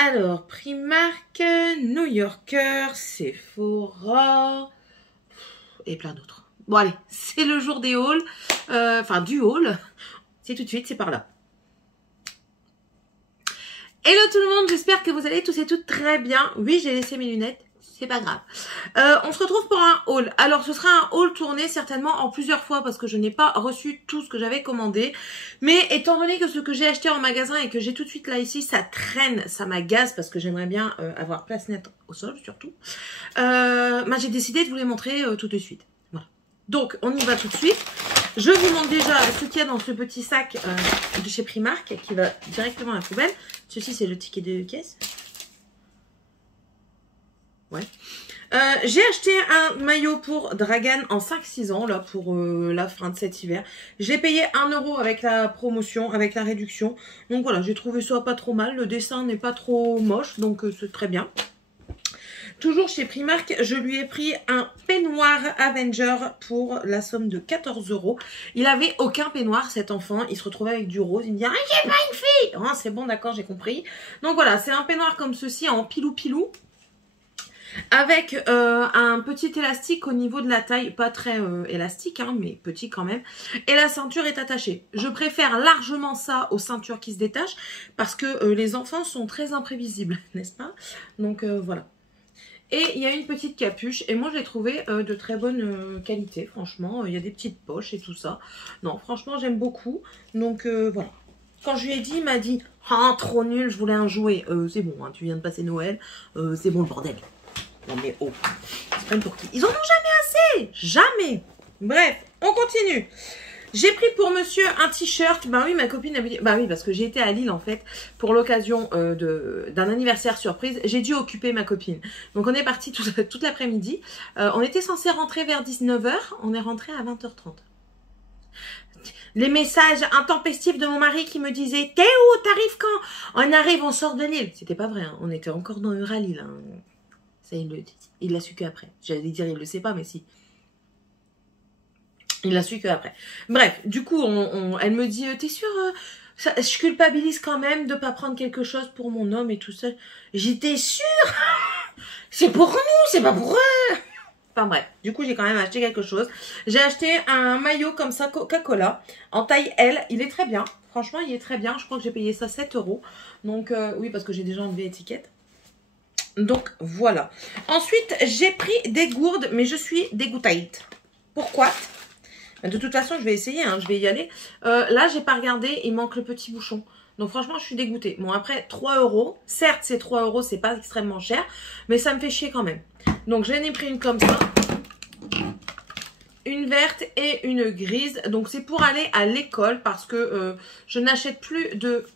Alors, Primark, New Yorker, Sephora et plein d'autres. Bon allez, c'est le jour des hauls, enfin du haul. C'est tout de suite, c'est par là. Hello tout le monde, j'espère que vous allez tous et toutes très bien. Oui, j'ai laissé mes lunettes, c'est pas grave. On se retrouve pour un haul. Alors ce sera un haul tourné certainement en plusieurs fois parce que je n'ai pas reçu tout ce que j'avais commandé. Mais étant donné que ce que j'ai acheté en magasin et que j'ai tout de suite là ici, ça traîne, ça m'agace parce que j'aimerais bien avoir place nette au sol surtout. J'ai décidé de vous les montrer tout de suite. Voilà. Donc on y va tout de suite. Je vous montre déjà ce qu'il y a dans ce petit sac de chez Primark qui va directement à la poubelle. Ceci, c'est le ticket de caisse. Ouais. J'ai acheté un maillot pour Dragan en 5-6 ans, là, pour la fin de cet hiver. J'ai payé 1 € avec la promotion, avec la réduction. Donc voilà, j'ai trouvé ça pas trop mal. Le dessin n'est pas trop moche, donc c'est très bien. Toujours chez Primark, je lui ai pris un peignoir Avenger pour la somme de 14 €. Il avait aucun peignoir, cet enfant. Il se retrouvait avec du rose. Il me dit « Ah, j'ai pas une fille !» Oh, c'est bon, d'accord, j'ai compris. Donc voilà, c'est un peignoir comme ceci en pilou-pilou. Avec un petit élastique au niveau de la taille. Pas très élastique, hein, mais petit quand même. Et la ceinture est attachée. Je préfère largement ça aux ceintures qui se détachent. Parce que les enfants sont très imprévisibles, n'est-ce pas? Donc voilà. Et il y a une petite capuche et moi je l'ai trouvé de très bonne qualité, franchement. Il y a des petites poches et tout ça. Non, franchement j'aime beaucoup. Donc voilà. Quand je lui ai dit, il m'a dit « Ah, trop nul, je voulais un jouet. C'est bon, hein, tu viens de passer Noël. C'est bon le bordel. » Non mais oh, c'est pas une pour qui. Ils en ont jamais assez. Jamais. Bref, on continue. J'ai pris pour monsieur un t-shirt. Bah oui, ma copine avait dit. Bah oui, parce que j'ai été à Lille en fait pour l'occasion d'un anniversaire surprise. J'ai dû occuper ma copine. Donc on est parti toute l'après-midi. On était censé rentrer vers 19 h. On est rentré à 20 h 30. Les messages intempestifs de mon mari qui me disaient « T'es où? T'arrives quand ?» On arrive, on sort de Lille. C'était pas vrai, hein. On était encore dans Euralille. Hein. Ça, il l'a su qu'après. J'allais dire, il le sait pas, mais si. Il l'a su qu'après. Bref, du coup, elle me dit, t'es sûre, je culpabilise quand même de pas prendre quelque chose pour mon homme et tout ça. J'étais sûre. C'est pour nous, c'est pas pour eux. Enfin bref, du coup, j'ai quand même acheté quelque chose. J'ai acheté un maillot comme ça, Coca-Cola, en taille L. Il est très bien. Franchement, il est très bien. Je crois que j'ai payé ça 7 €. Donc, oui, parce que j'ai déjà enlevé l'étiquette. Donc, voilà. Ensuite, j'ai pris des gourdes, mais je suis dégoûtée. Pourquoi ? De toute façon, je vais essayer, hein, je vais y aller. Là, j'ai pas regardé, il manque le petit bouchon. Donc franchement, je suis dégoûtée. Bon, après, 3 €. Certes, c'est 3 €, c'est pas extrêmement cher. Mais ça me fait chier quand même. Donc, j'en ai pris une comme ça. Une verte et une grise. Donc, c'est pour aller à l'école parce que je n'achète plus de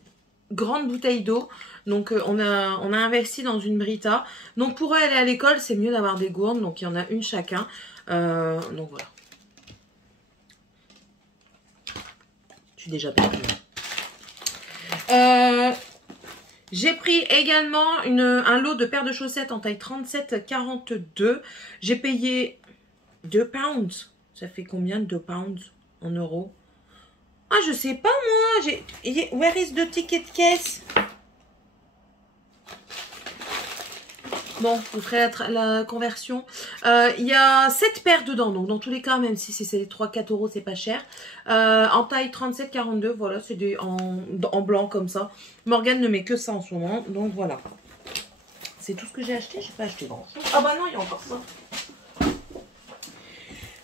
grandes bouteilles d'eau. Donc, on a investi dans une Brita. Donc, pour aller à l'école, c'est mieux d'avoir des gourdes. Donc, il y en a une chacun. Donc, voilà. Je suis déjà perdue. J'ai pris également un lot de paires de chaussettes en taille 37-42. J'ai payé 2 pounds. Ça fait combien de 2 pounds en euros? Ah, je sais pas moi. Where is the ticket case? Bon, vous ferez la conversion. Il y a 7 paires dedans. Donc, dans tous les cas, même si c'est 3-4 €, c'est pas cher. En taille 37-42, voilà, c'est en blanc comme ça. Morgane ne met que ça en ce moment. Donc, voilà. C'est tout ce que j'ai acheté. J'ai pas acheté grand chose. Ah bah non, il y a encore ça.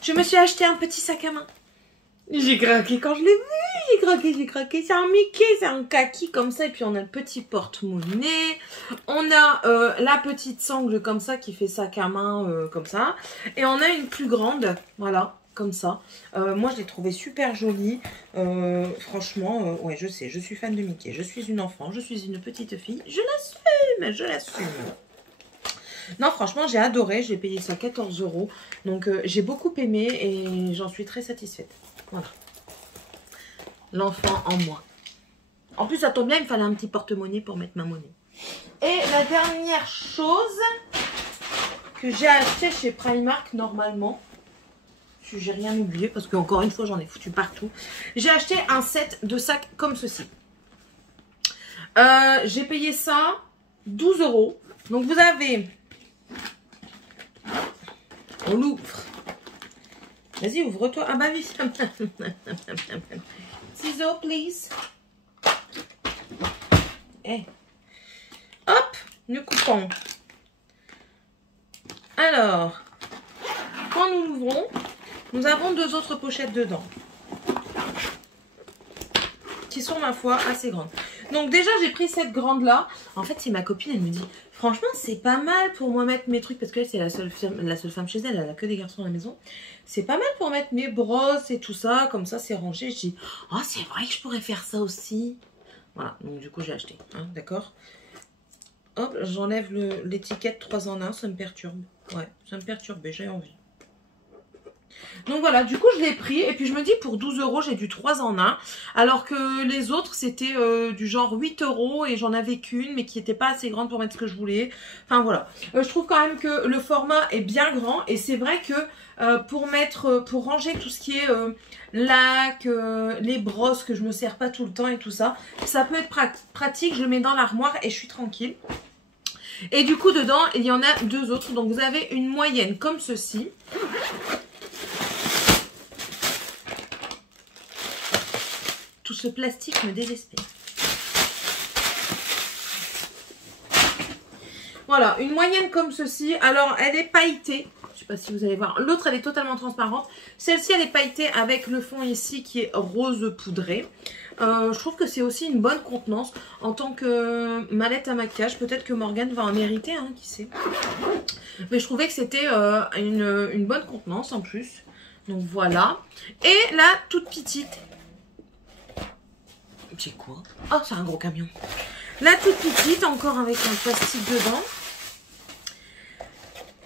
Je me suis acheté un petit sac à main. J'ai craqué quand je l'ai vu, j'ai craqué. C'est un Mickey, c'est un kaki comme ça. Et puis on a le petit porte-monnaie. On a la petite sangle comme ça qui fait sac à main comme ça. Et on a une plus grande, voilà, comme ça. Moi je l'ai trouvé super jolie. Franchement, ouais je sais, je suis fan de Mickey. Je suis une enfant, je suis une petite fille. Je l'assume, je l'assume. Non, franchement, j'ai adoré. J'ai payé ça 14 €. Donc, j'ai beaucoup aimé et j'en suis très satisfaite. Voilà. L'enfant en moi. En plus, ça tombe bien, il me fallait un petit porte-monnaie pour mettre ma monnaie. Et la dernière chose que j'ai acheté chez Primark, normalement, si j'ai rien oublié, parce qu'encore une fois, j'en ai foutu partout. J'ai acheté un set de sacs comme ceci. J'ai payé ça 12 €. Donc vous avez... On l'ouvre. Vas-y, ouvre-toi. Ah bah oui. Ciseaux, please. Hey. Hop, nous coupons. Alors, quand nous l'ouvrons, nous avons 2 autres pochettes dedans. Qui sont, ma foi, assez grandes. Donc déjà, j'ai pris cette grande-là. En fait, c'est ma copine, elle me dit, franchement, c'est pas mal pour moi mettre mes trucs, parce qu'elle, c'est la seule femme chez elle, elle a que des garçons à la maison. C'est pas mal pour mettre mes brosses et tout ça, comme ça, c'est rangé. Je dis, oh, c'est vrai que je pourrais faire ça aussi. Voilà, donc du coup, j'ai acheté, hein, d'accord. Hop, j'enlève l'étiquette 3 en 1, ça me perturbe. Ouais, ça me perturbe, j'ai envie. Donc voilà, du coup je l'ai pris et puis je me dis pour 12 €, j'ai du 3 en 1. Alors que les autres c'était du genre 8 € et j'en avais qu'une mais qui n'était pas assez grande pour mettre ce que je voulais. Enfin voilà, je trouve quand même que le format est bien grand et c'est vrai que pour ranger tout ce qui est lac, les brosses que je me sers pas tout le temps et tout ça, ça peut être pratique, je le mets dans l'armoire et je suis tranquille. Et du coup dedans il y en a 2 autres, donc vous avez une moyenne comme ceci. Tout ce plastique me désespère. Voilà, une moyenne comme ceci. Alors, elle est pailletée. Je ne sais pas si vous allez voir. L'autre, elle est totalement transparente. Celle-ci, elle est pailletée avec le fond ici qui est rose poudré. Je trouve que c'est aussi une bonne contenance en tant que mallette à maquillage. Peut-être que Morgane va en hériter, hein, qui sait. Mais je trouvais que c'était une bonne contenance en plus. Donc voilà. Et la toute petite. C'est quoi? Oh, c'est un gros camion. La toute petite, encore avec un plastique dedans.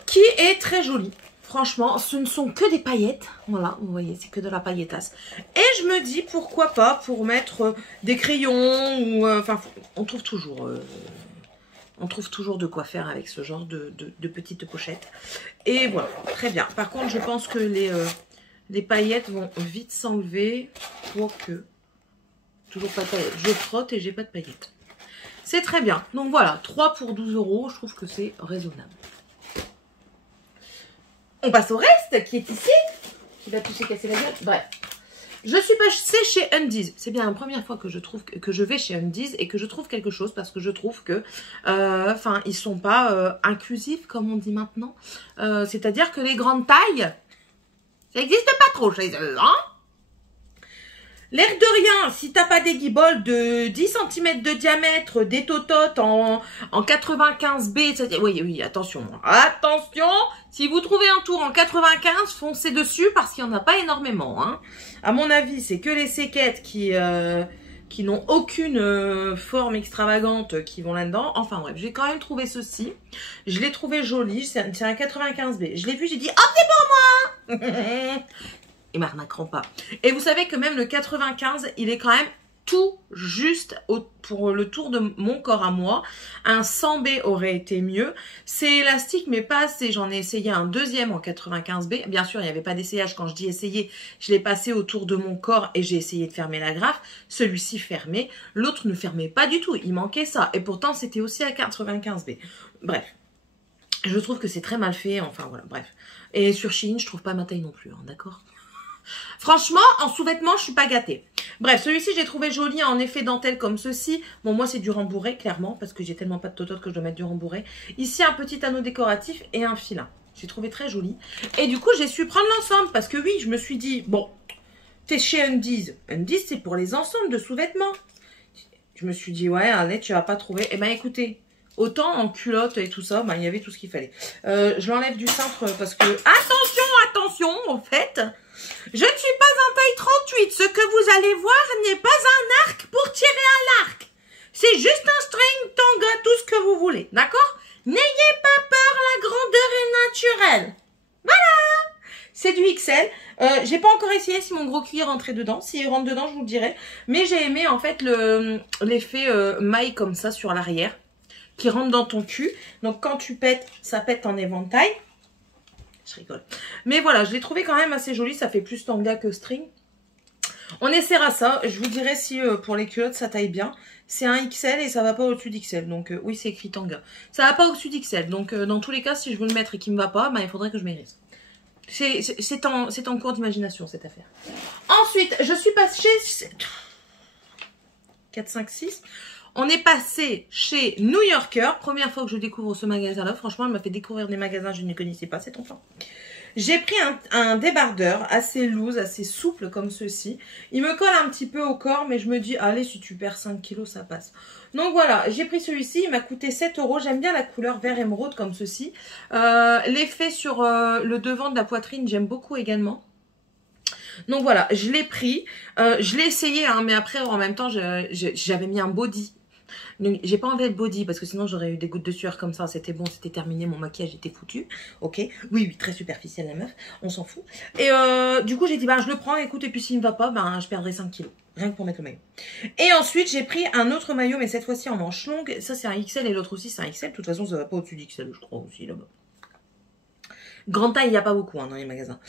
Qui est très jolie. Franchement, ce ne sont que des paillettes. Voilà, vous voyez, c'est que de la pailletasse. Et je me dis, pourquoi pas, pour mettre des crayons ou... Enfin, on trouve toujours de quoi faire avec ce genre de petites pochettes. Et voilà, très bien. Par contre, je pense que les paillettes vont vite s'enlever. Quoique... Toujours pas de paillettes. Je frotte et j'ai pas de paillettes. C'est très bien. Donc voilà, 3 pour 12 €. Je trouve que c'est raisonnable. On passe au reste qui est ici. Qui va tous se casser la gueule. Bref. Je suis passée chez Undies. C'est bien la première fois que je trouve que je vais chez Undies et que je trouve quelque chose parce que je trouve que ils sont pas inclusifs comme on dit maintenant. C'est-à-dire que les grandes tailles, ça n'existe pas trop chez eux, hein. L'air de rien, si t'as pas des guibolles de 10 cm de diamètre, des tototes en 95B, oui, attention. Attention, si vous trouvez un tour en 95, foncez dessus parce qu'il n'y en a pas énormément. Hein. À mon avis, c'est que les séquettes qui n'ont aucune forme extravagante qui vont là-dedans. Enfin bref, j'ai quand même trouvé ceci. Je l'ai trouvé joli, c'est un 95B. Je l'ai vu, j'ai dit, oh c'est pour moi. Ils m'arnaqueront pas. Et vous savez que même le 95, il est quand même tout juste pour le tour de mon corps à moi. Un 100B aurait été mieux. C'est élastique, mais pas assez. J'en ai essayé un deuxième en 95B. Bien sûr, il n'y avait pas d'essayage. Quand je dis essayer, je l'ai passé autour de mon corps et j'ai essayé de fermer l'agrafe. Celui-ci fermait. L'autre ne fermait pas du tout. Il manquait ça. Et pourtant, c'était aussi à 95B. Bref. Je trouve que c'est très mal fait. Enfin, voilà, bref. Et sur Shein, je trouve pas ma taille non plus. Hein, d'accord ? Franchement, en sous-vêtements, je suis pas gâtée. Bref, celui-ci, j'ai trouvé joli en effet dentelle comme ceci. Bon, moi, c'est du rembourré, clairement, parce que j'ai tellement pas de totote que je dois mettre du rembourré. Ici, un petit anneau décoratif et un filin. J'ai trouvé très joli. Et du coup, j'ai su prendre l'ensemble, parce que oui, je me suis dit, bon, t'es chez Undies. Undies, c'est pour les ensembles de sous-vêtements. Je me suis dit, ouais, allez, tu vas pas trouver. Eh ben, écoutez, autant en culotte et tout ça, ben, il y avait tout ce qu'il fallait. Je l'enlève du cintre parce que... Attention, en fait... Je ne suis pas en taille 38. Ce que vous allez voir n'est pas un arc pour tirer à l'arc. C'est juste un string, tanga, tout ce que vous voulez. D'accord? N'ayez pas peur, la grandeur est naturelle. Voilà. C'est du XL. J'ai pas encore essayé si mon gros cuir rentrait dedans. S'il rentre dedans, je vous le dirai. Mais j'ai aimé en fait l'effet maille comme ça sur l'arrière qui rentre dans ton cul. Donc quand tu pètes, ça pète en éventail. Je rigole. Mais voilà, je l'ai trouvé quand même assez joli. Ça fait plus tanga que string. On essaiera ça. Je vous dirai si pour les culottes ça taille bien. C'est un XL et ça va pas au-dessus d'XL. Donc oui, c'est écrit Tanga. Ça va pas au-dessus d'XL. Donc dans tous les cas, si je veux le mettre et qu'il me va pas, bah, il faudrait que je maigrisse. C'est en cours d'imagination cette affaire. Ensuite, je suis passée chez 4, 5, 6. On est passé chez New Yorker. Première fois que je découvre ce magasin-là. Franchement, elle m'a fait découvrir des magasins que je ne connaissais pas, cet enfant. J'ai pris un débardeur assez loose, assez souple comme ceci. Il me colle un petit peu au corps, mais je me dis, allez, si tu perds 5 kilos, ça passe. Donc voilà, j'ai pris celui-ci, il m'a coûté 7 €. J'aime bien la couleur vert émeraude comme ceci. L'effet sur le devant de la poitrine, j'aime beaucoup également. Donc voilà, je l'ai pris. Je l'ai essayé, hein, mais après, en même temps, j'avais mis un body. Donc, j'ai pas enlevé le body parce que sinon j'aurais eu des gouttes de sueur comme ça. C'était bon, c'était terminé, mon maquillage était foutu. Ok, oui, très superficiel la meuf, on s'en fout. Et du coup, j'ai dit, bah, je le prends, écoute, et puis s'il me va pas, ben, je perdrai 5 kilos. Rien que pour mettre le maillot. Et ensuite, j'ai pris un autre maillot, mais cette fois-ci en manche longue. Ça, c'est un XL et l'autre aussi, c'est un XL. De toute façon, ça va pas au-dessus d'XL, je crois aussi là-bas. Grande taille, il n'y a pas beaucoup hein, dans les magasins.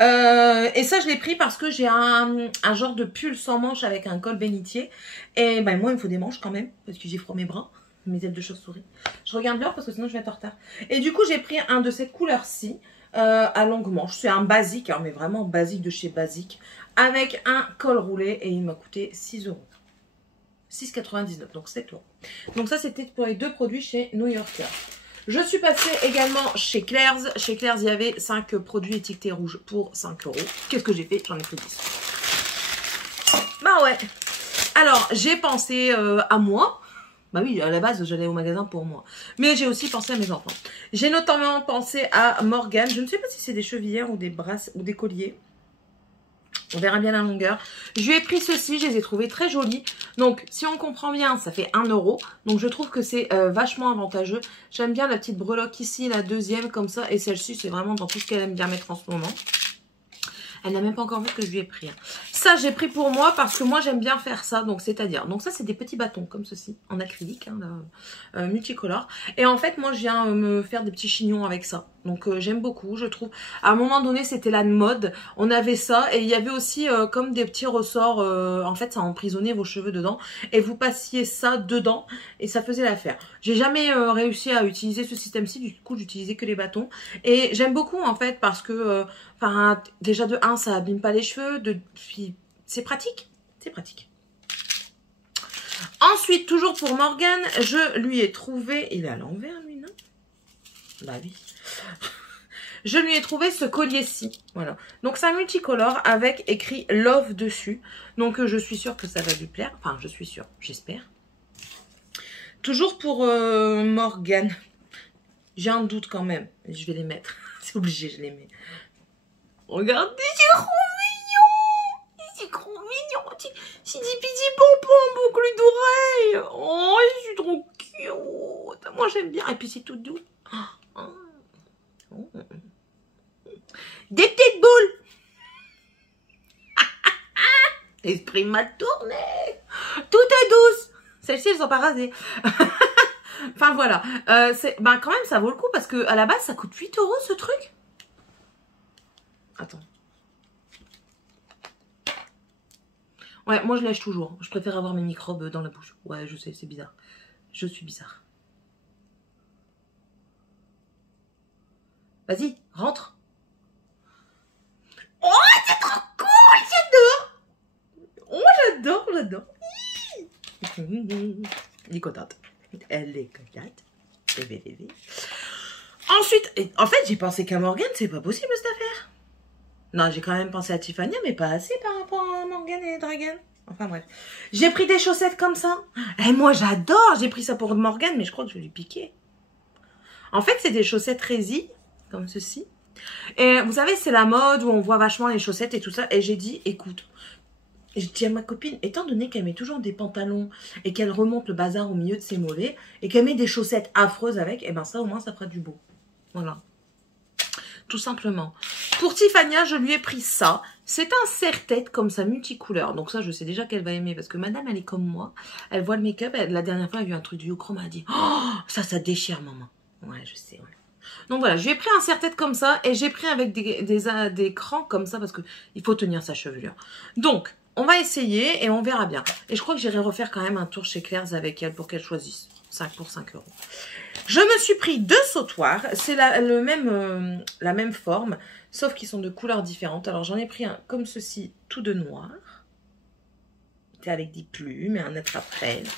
Et ça, je l'ai pris parce que j'ai un genre de pull sans manches avec un col bénitier. Et ben moi, il me faut des manches quand même, parce que j'ai froid mes bras, mes ailes de chauve-souris. Je regarde l'heure parce que sinon, je vais être en retard. Et du coup, j'ai pris un de cette couleur-ci, à longue manche. C'est un basique, hein, mais vraiment basique de chez Basique, avec un col roulé. Et il m'a coûté 6 €. 6,99 €, donc 7 €. Donc ça, c'était pour les deux produits chez New Yorker. Je suis passée également chez Claire's. Chez Claire's, il y avait 5 produits étiquetés rouges pour 5 €. Qu'est-ce que j'ai fait? J'en ai pris 10. Bah ouais. Alors, j'ai pensé à moi. Bah oui, à la base, j'allais au magasin pour moi. Mais j'ai aussi pensé à mes enfants. J'ai notamment pensé à Morgane. Je ne sais pas si c'est des chevillères ou des brasses ou des colliers. On verra bien la longueur. Je lui ai pris ceci, je les ai trouvés très jolis. Donc, si on comprend bien, ça fait 1 €. Donc, je trouve que c'est vachement avantageux. J'aime bien la petite breloque ici, la deuxième, comme ça. Et celle-ci, c'est vraiment dans tout ce qu'elle aime bien mettre en ce moment. Elle n'a même pas encore vu que je lui ai pris. Ça, j'ai pris pour moi parce que moi, j'aime bien faire ça. Donc, c'est-à-dire, donc ça, c'est des petits bâtons comme ceci, en acrylique, hein, multicolore. Et en fait, moi, je viens me faire des petits chignons avec ça. Donc, j'aime beaucoup, je trouve. À un moment donné, c'était la mode. On avait ça. Et il y avait aussi comme des petits ressorts. En fait, ça emprisonnait vos cheveux dedans. Et vous passiez ça dedans. Et ça faisait l'affaire. J'ai jamais réussi à utiliser ce système-ci. Du coup, j'utilisais que les bâtons. Et j'aime beaucoup, en fait, parce que... Enfin, déjà de 1, ça abîme pas les cheveux. Puis, c'est pratique. C'est pratique. Ensuite, toujours pour Morgane, je lui ai trouvé... Il est à l'envers, lui, non? Bah oui. Je lui ai trouvé ce collier-ci. Voilà. Donc, c'est un multicolore avec écrit Love dessus. Donc, je suis sûre que ça va lui plaire. Enfin, je suis sûre. J'espère. Toujours pour Morgane. J'ai un doute quand même. Je vais les mettre. C'est obligé, je les mets. Regardez, c'est trop mignon. C'est trop mignon. C'est des petits pompons en boucle d'oreille. Oh, je suis trop cute. Moi, j'aime bien. Et puis, c'est tout doux. Oh. Des petites boules. L'esprit m'a tourné. Tout est douce. Celles-ci, elles sont pas rasées. Enfin, voilà. Ben, quand même, ça vaut le coup parce que à la base, ça coûte 8 € ce truc. Attends. Ouais, moi je lèche toujours. Je préfère avoir mes microbes dans la bouche. Ouais, je sais, c'est bizarre. Je suis bizarre. Vas-y, rentre. Oh, c'est trop cool, j'adore. Oh, j'adore, j'adore. Elle est contente. Elle est contente. Ensuite, en fait, j'ai pensé qu'à Morgane, c'est pas possible cette affaire. Non, j'ai quand même pensé à Tiffany, mais pas assez par rapport à Morgane et Dragan. Enfin bref. J'ai pris des chaussettes comme ça. Et moi, j'adore. J'ai pris ça pour Morgane, mais je crois que je vais lui piquer. En fait, c'est des chaussettes résille, comme ceci. Et vous savez, c'est la mode où on voit vachement les chaussettes et tout ça. Et j'ai dit, écoute, je dis à ma copine, étant donné qu'elle met toujours des pantalons et qu'elle remonte le bazar au milieu de ses mollets et qu'elle met des chaussettes affreuses avec, et ben ça, au moins, ça fera du beau. Voilà. Tout simplement. Pour Tiffania, je lui ai pris ça. C'est un serre-tête comme ça, multicouleur. Donc ça, je sais déjà qu'elle va aimer parce que madame, elle est comme moi. Elle voit le make-up. La dernière fois, elle a vu un truc du Youchrome. Elle a dit, oh, ça déchire, maman. Ouais, je sais, ouais. Donc voilà, je lui ai pris un serre-tête comme ça et j'ai pris avec des crans comme ça parce qu'il faut tenir sa chevelure. Donc, on va essayer et on verra bien. Et je crois que j'irai refaire quand même un tour chez Claire's avec elle pour qu'elle choisisse. 5 pour 5 euros. Je me suis pris 2 sautoirs. C'est la même forme, sauf qu'ils sont de couleurs différentes. Alors j'en ai pris un comme ceci, tout de noir. Avec des plumes et un attrape-rêve.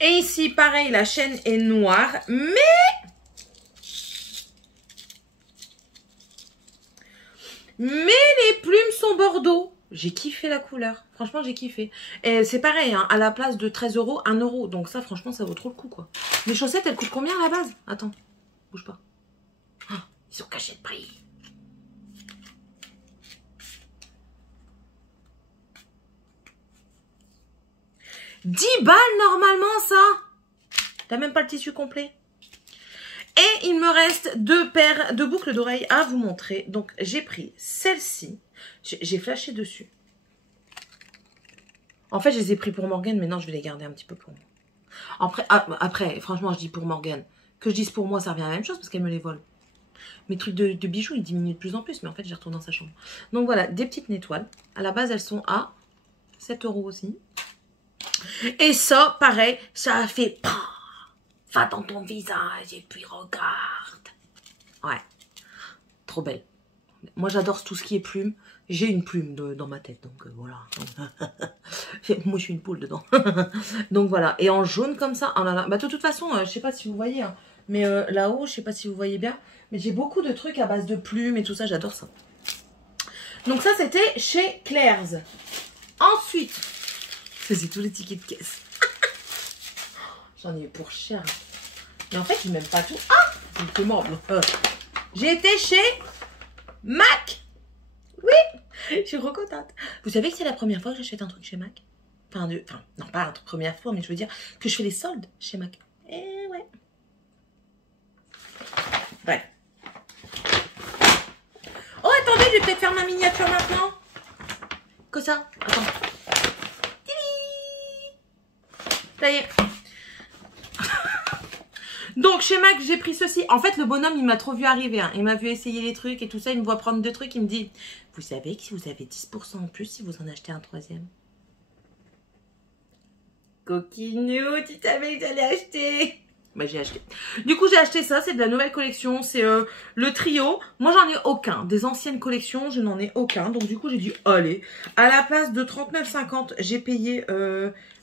Et ici, pareil, la chaîne est noire, mais les plumes sont bordeaux. J'ai kiffé la couleur. Franchement, j'ai kiffé. Et c'est pareil, hein, à la place de 13 euros, 1 euro. Donc ça, franchement, ça vaut trop le coup, quoi. Les chaussettes, elles coûtent combien à la base? Attends, bouge pas. Oh, ils ont caché le prix. « 10 balles normalement, ça. T'as même pas le tissu complet. Et il me reste 2 paires de boucles d'oreilles à vous montrer. Donc, j'ai pris celle-ci. J'ai flashé dessus. En fait, je les ai pris pour Morgane, mais non, je vais les garder un petit peu pour moi. Après, franchement, je dis pour Morgane. Que je dise pour moi, ça revient à la même chose parce qu'elle me les vole. Mes trucs de bijoux, ils diminuent de plus en plus, mais en fait, je les retourne dans sa chambre. Donc voilà, des petites nettoiles. À la base, elles sont à 7 euros aussi. Et ça, pareil, ça a fait... Va dans ton visage et puis regarde. Ouais, trop belle. Moi, j'adore tout ce qui est plume. J'ai une plume dans ma tête, donc voilà. Moi, je suis une poule dedans. Donc voilà, et en jaune comme ça. Oh là là. Bah, de toute façon, je sais pas si vous voyez, hein, mais là-haut, je sais pas si vous voyez bien, mais j'ai beaucoup de trucs à base de plumes et tout ça, j'adore ça. Donc ça, c'était chez Claire's. Ensuite, c'est tous les tickets de caisse. J'en ai eu pour cher. Mais en fait, ils m'aiment pas tout. Ah, c'est une peu mordre. J'ai été chez Mac. Oui, je suis recontente. Vous savez que c'est la première fois que j'achète un truc chez Mac. Enfin, non, pas la première fois, mais je veux dire que je fais les soldes chez Mac. Eh ouais. Ouais. Oh, attendez, je vais peut-être faire ma miniature maintenant. Que ça? Attends. Ça y est. Donc, chez Mac, j'ai pris ceci. En fait, le bonhomme, il m'a trop vu arriver. Hein. Il m'a vu essayer les trucs et tout ça. Il me voit prendre 2 trucs. Il me dit, vous savez que si vous avez 10% en plus, si vous en achetez un 3e. Coquinou, tu savais que j'allais acheter. Bah, j'ai acheté. Du coup, j'ai acheté ça. C'est de la nouvelle collection. C'est le trio. Moi, j'en ai aucun. Des anciennes collections, je n'en ai aucun. Donc, du coup, j'ai dit, allez. À la place de 39,50, j'ai payé...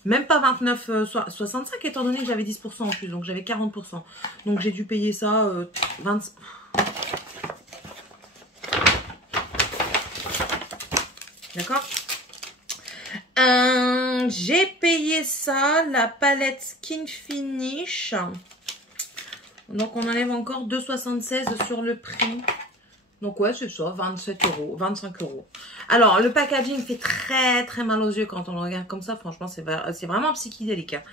même pas 29,65 étant donné que j'avais 10% en plus. Donc j'avais 40%. Donc j'ai dû payer ça 20... D'accord. J'ai payé ça, la palette Skin Finish. Donc on enlève encore 2,76 sur le prix. Donc ouais, c'est ça, 27 euros, 25 euros. Alors, le packaging fait très très mal aux yeux quand on le regarde comme ça. Franchement, c'est vraiment psychédélique. Hein.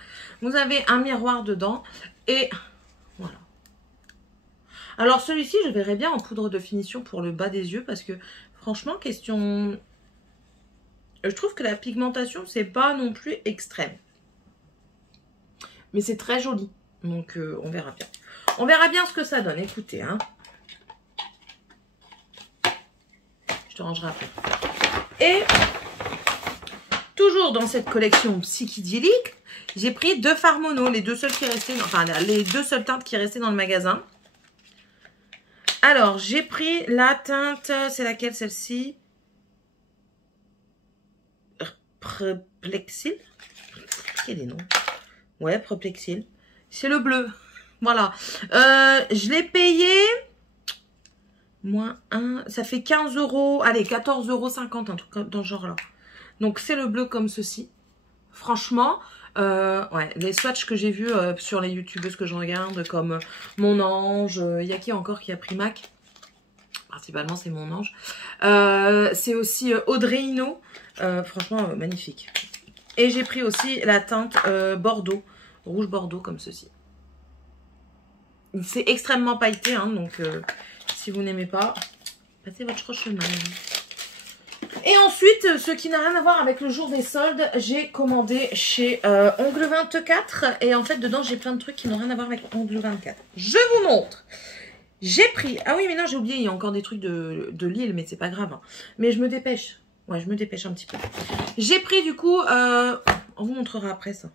Vous avez un miroir dedans et voilà. Alors, celui-ci, je verrais bien en poudre de finition pour le bas des yeux parce que franchement, question... Je trouve que la pigmentation, c'est pas non plus extrême. Mais c'est très joli. Donc, on verra bien. On verra bien ce que ça donne. Écoutez, hein. Je te rangerai après. Et toujours dans cette collection psychédélique, j'ai pris 2 fards mono, les 2 seuls qui restaient, enfin les 2 seules teintes qui restaient dans le magasin. Alors, j'ai pris la teinte, c'est laquelle celle-ci? Perplexil. Quel est les noms? Ouais, Perplexil. C'est le bleu. Voilà. Je l'ai payé... Moins 1, ça fait 15 euros, allez, 14,50 euros, un truc dans ce genre-là. Donc, c'est le bleu comme ceci. Franchement, ouais, les swatchs que j'ai vus sur les youtubeuses que je regarde, comme Mon Ange, il y a qui encore qui a pris Mac? Principalement, c'est Mon Ange. C'est aussi Audrey Hinault. Franchement, magnifique. Et j'ai pris aussi la teinte Bordeaux, rouge Bordeaux comme ceci. C'est extrêmement pailleté, hein, donc... si vous n'aimez pas, passez votre chemin. Et ensuite, ce qui n'a rien à voir avec le jour des soldes, j'ai commandé chez Ongle 24. Et en fait, dedans, j'ai plein de trucs qui n'ont rien à voir avec Ongle 24. Je vous montre. J'ai pris... Ah oui, mais non, j'ai oublié, il y a encore des trucs de Lille, mais c'est pas grave. Hein. Mais je me dépêche. Ouais, je me dépêche un petit peu. J'ai pris du coup, on vous montrera après ça.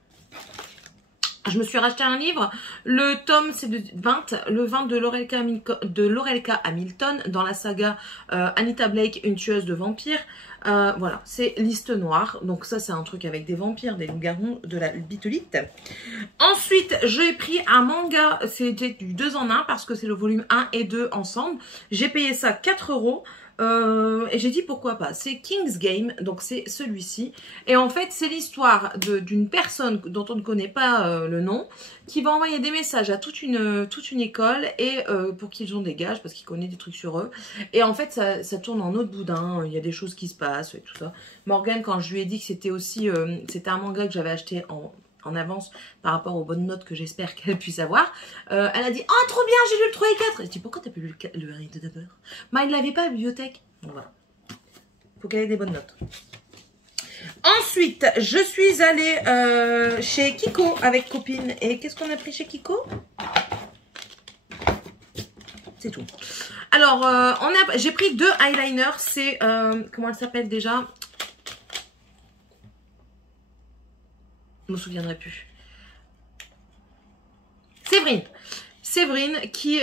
Je me suis racheté un livre. Le tome, c'est de 20, le 20 de Lorelka Hamilton dans la saga Anita Blake, une tueuse de vampires. Voilà, c'est Liste Noire. Donc ça, c'est un truc avec des vampires, des loups-garous, de la bitolite. Ensuite, j'ai pris un manga. C'était du 2 en 1 parce que c'est le volume 1 et 2 ensemble. J'ai payé ça 4 €. Et j'ai dit pourquoi pas. C'est King's Game, donc c'est celui-ci. Et en fait, c'est l'histoire d'une personne dont on ne connaît pas le nom, qui va envoyer des messages à toute une école et pour qu'ils en dégagent, parce qu'il connaît des trucs sur eux. Et en fait, ça tourne en autre boudin. Il y a des choses qui se passent et tout ça. Morgane, quand je lui ai dit que c'était aussi, c'était un manga que j'avais acheté en avance par rapport aux bonnes notes que j'espère qu'elle puisse avoir. Elle a dit « Oh, trop bien, j'ai lu le 3 et 4 !» J'ai dit « Pourquoi t'as pas lu le 1 et 2 d'abord ?» Mais elle l'avait pas à la bibliothèque. Donc voilà. Faut qu'elle ait des bonnes notes. Ensuite, je suis allée chez Kiko avec copine. Et qu'est-ce qu'on a pris chez Kiko? C'est tout. Alors, j'ai pris 2 eyeliners. C'est, comment elle s'appelle déjà? Je me souviendrai plus. Séverine qui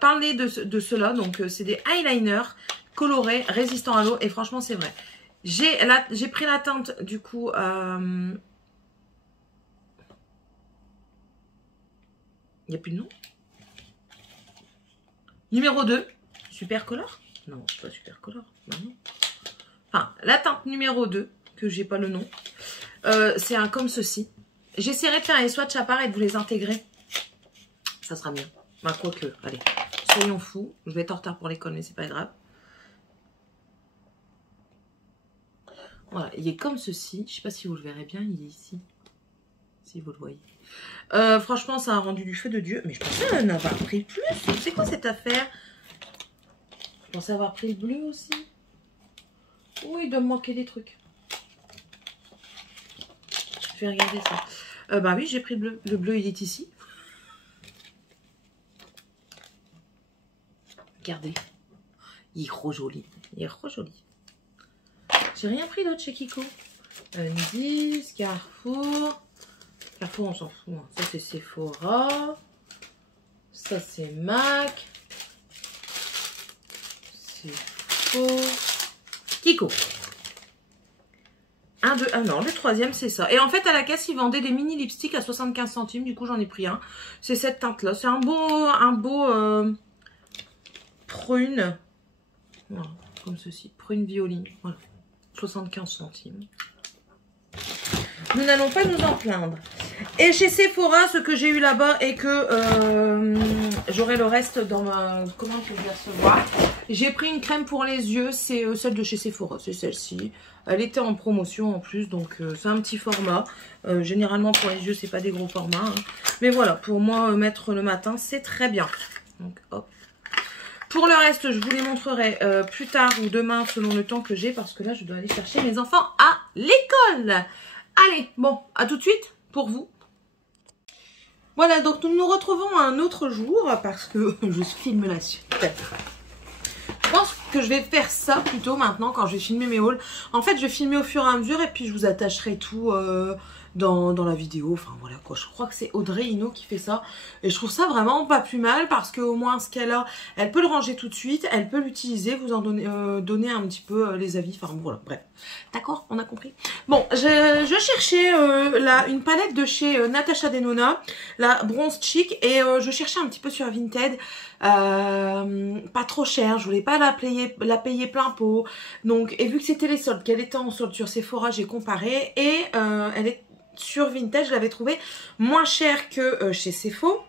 parlait de cela. Donc, c'est des eyeliners colorés, résistants à l'eau. Et franchement, c'est vrai. J'ai pris la teinte, du coup... Il n'y a plus de nom. Numéro 2. Super Color? Non, c'est pas Super Color. Non. Enfin, la teinte numéro 2, que j'ai pas le nom. C'est un comme ceci. J'essaierai de faire les swatchs à part et de vous les intégrer. Ça sera mieux. Bah, quoique, allez. Soyons fous. Je vais être en retard pour l'école, mais c'est pas grave. Voilà, il est comme ceci. Je sais pas si vous le verrez bien, il est ici. Si vous le voyez. Franchement, ça a rendu du feu de Dieu. Mais je pensais en avoir pris plus. C'est quoi cette affaire? Je pensais avoir pris le bleu aussi. Oui, il doit me manquer des trucs. Je vais regarder ça. Bah oui, j'ai pris le bleu. Le bleu, il est ici. Regardez. Il est trop joli. Il est trop joli. J'ai rien pris d'autre chez Kiko. Indies, Carrefour. Carrefour, on s'en fout. Hein. Ça, c'est Sephora. Ça, c'est MAC. C'est faux. Kiko. 1, 2, ah non, le troisième, c'est ça. Et en fait, à la caisse, ils vendaient des mini lipsticks à 75 centimes. Du coup, j'en ai pris un. C'est cette teinte-là. C'est un beau prune. Voilà, comme ceci. Prune violine. Voilà. 75 centimes. Nous n'allons pas nous en plaindre. Et chez Sephora, ce que j'ai eu là-bas et que j'aurai le reste dans ma commande que je vais recevoir. J'ai pris une crème pour les yeux. C'est celle de chez Sephora. C'est celle-ci. Elle était en promotion en plus. Donc, c'est un petit format. Généralement, pour les yeux, c'est pas des gros formats. Hein. Mais voilà, pour moi, mettre le matin, c'est très bien. Donc, hop. Pour le reste, je vous les montrerai plus tard ou demain selon le temps que j'ai parce que là, je dois aller chercher mes enfants à l'école. Allez, bon, à tout de suite pour vous. Voilà, donc nous nous retrouvons un autre jour parce que je filme la suite. Je pense que je vais faire ça plutôt maintenant quand je vais filmer mes hauls. En fait, je vais filmer au fur et à mesure et puis je vous attacherai tout dans la vidéo. Enfin voilà quoi, je crois que c'est Audrey Hinault qui fait ça. Et je trouve ça vraiment pas plus mal parce qu'au moins ce qu'elle a, elle peut le ranger tout de suite, elle peut l'utiliser, vous en donner un petit peu les avis. Enfin voilà, bref. D'accord, on a compris. Bon, je cherchais une palette de chez Natasha Denona, la Bronze Chic, et je cherchais un petit peu sur Vinted. Pas trop cher, je voulais pas la payer plein pot. Donc, et vu que c'était les soldes, qu'elle était en solde sur Sephora, j'ai comparé et elle est sur Vinted, je l'avais trouvée moins chère que chez Sephora.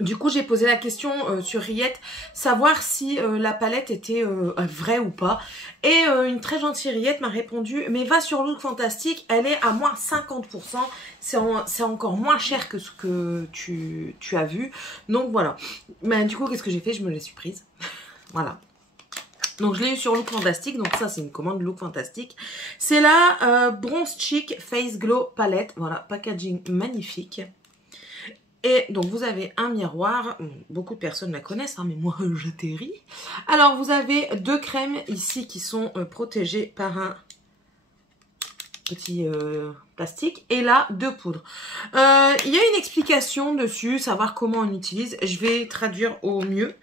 Du coup, j'ai posé la question sur Riette, savoir si la palette était vraie ou pas. Et une très gentille Riette m'a répondu, mais va sur Look Fantastic, elle est à moins 50%. C'est encore moins cher que ce que tu as vu. Donc voilà. Mais du coup, qu'est-ce que j'ai fait? Je me l'ai suis prise. Voilà. Donc je l'ai eu sur Look Fantastic, donc ça c'est une commande Look Fantastic. C'est la Bronze Chic Face Glow Palette, voilà, packaging magnifique. Et donc, vous avez un miroir. Beaucoup de personnes la connaissent, hein, mais moi, j'atterris. Alors, vous avez 2 crèmes ici qui sont protégées par un petit plastique. Et là, 2 poudres. Il y a une explication dessus, savoir comment on utilise. Je vais traduire au mieux.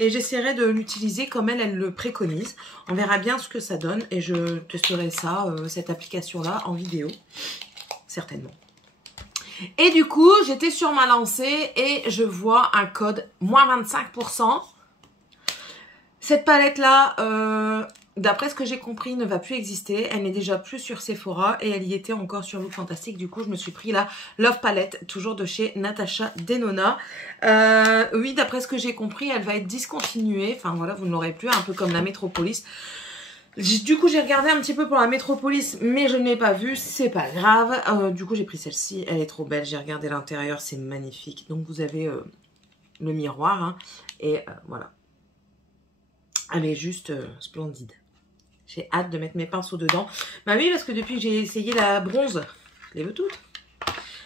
Et j'essaierai de l'utiliser comme elle le préconise. On verra bien ce que ça donne. Et je testerai ça, cette application-là, en vidéo. Certainement. Et du coup, j'étais sur ma lancée et je vois un code moins 25%. Cette palette-là, d'après ce que j'ai compris, ne va plus exister. Elle n'est déjà plus sur Sephora et elle y était encore sur Look Fantastic. Du coup, je me suis pris la Love Palette, toujours de chez Natasha Denona. Oui, d'après ce que j'ai compris, elle va être discontinuée. Enfin voilà, vous ne l'aurez plus, un peu comme la Metropolis. Du coup, j'ai regardé un petit peu pour la Metropolis, mais je ne l'ai pas vue, c'est pas grave. Du coup, j'ai pris celle-ci, elle est trop belle. J'ai regardé l'intérieur, c'est magnifique. Donc, vous avez le miroir, hein, et voilà. Elle est juste splendide. J'ai hâte de mettre mes pinceaux dedans. Bah oui, parce que depuis que j'ai essayé la bronze, je les veux toutes.